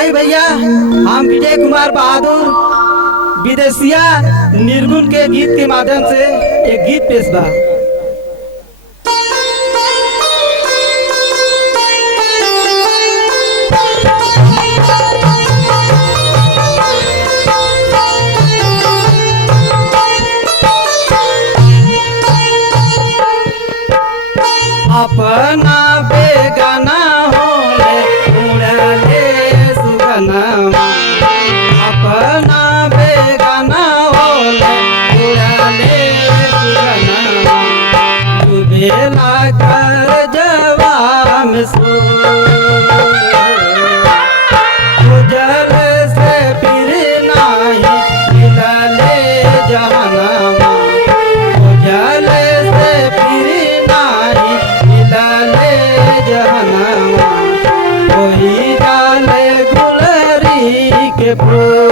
आई भैया, हम विजय कुमार बहादुर विदेशिया निर्गुण के गीत के माध्यम से एक गीत पेश बा। अपना बेगाना होले उड़ले सुगनमा, अपना बेगाना होले उड़ले सुगनमा, डूबेला कर जवा में सो, उजल से फिर नाही मिलले जहनमा, उजल से फिर नाही मिलले जहनमा, कोई डाले गुलरी के फूल।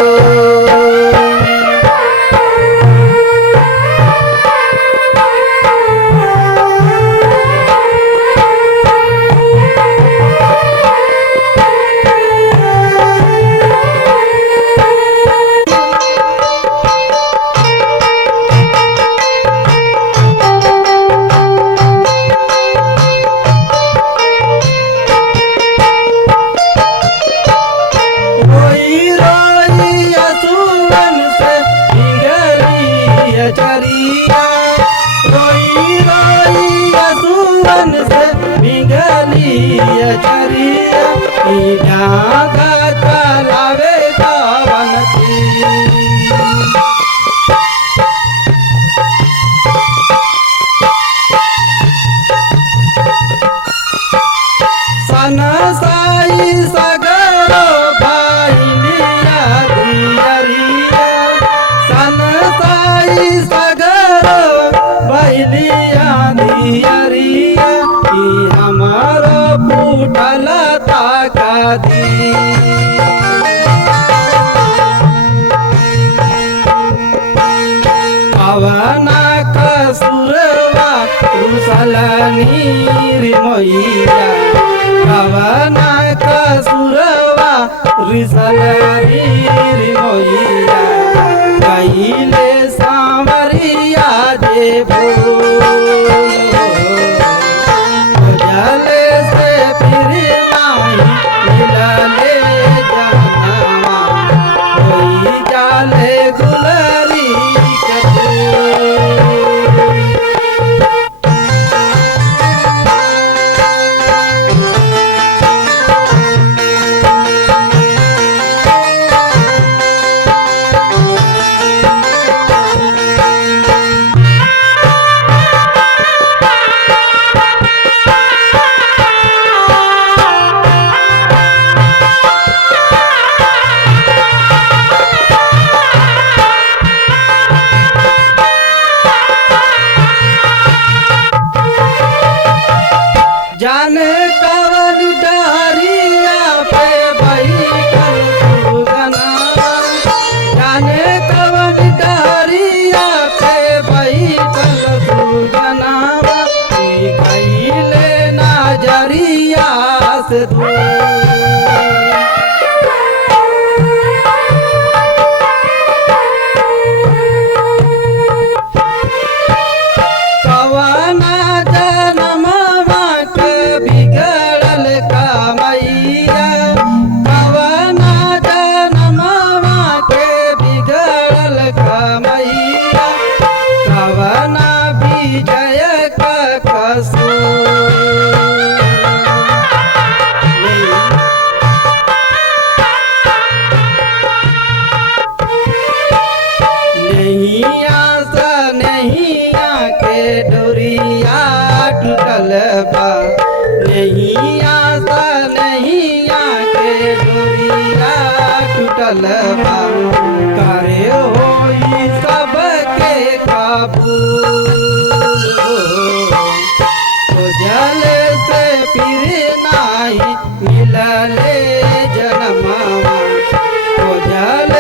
चरिया रोई रोई सुवन से बिगली चरिया, धागा चलावे गावनती, सन साई सगरो भाईलिया दियरिया, सन साई सगरो भाईलिया दियरिया, हमारो फूटल ताका दी। पवना कसुरवा रुसलनी मोइया, पवना कसुरवा रुसलनी मोइया, कहिले सांवरिया देवो, जल से फिर नाही मिलले जहनमा, कोई जाले गुलरी के फूल। जाने कवन डहरिया पे बैठल सुगना, जाने कवन डहरिया पे बैठल सुगना, कहिले नजरिया से दूर। बिगड़ल कामैया, कवना जनमवा के बिगड़ल कामैया, कवना विजय का कसूर। नैया सा नैया के डोरिया टूटल बा, नैया सा नैया के डोरिया टूटल बा, करे होई सबके काबू, जल से फिर नाही मिलले जन्मवा, जल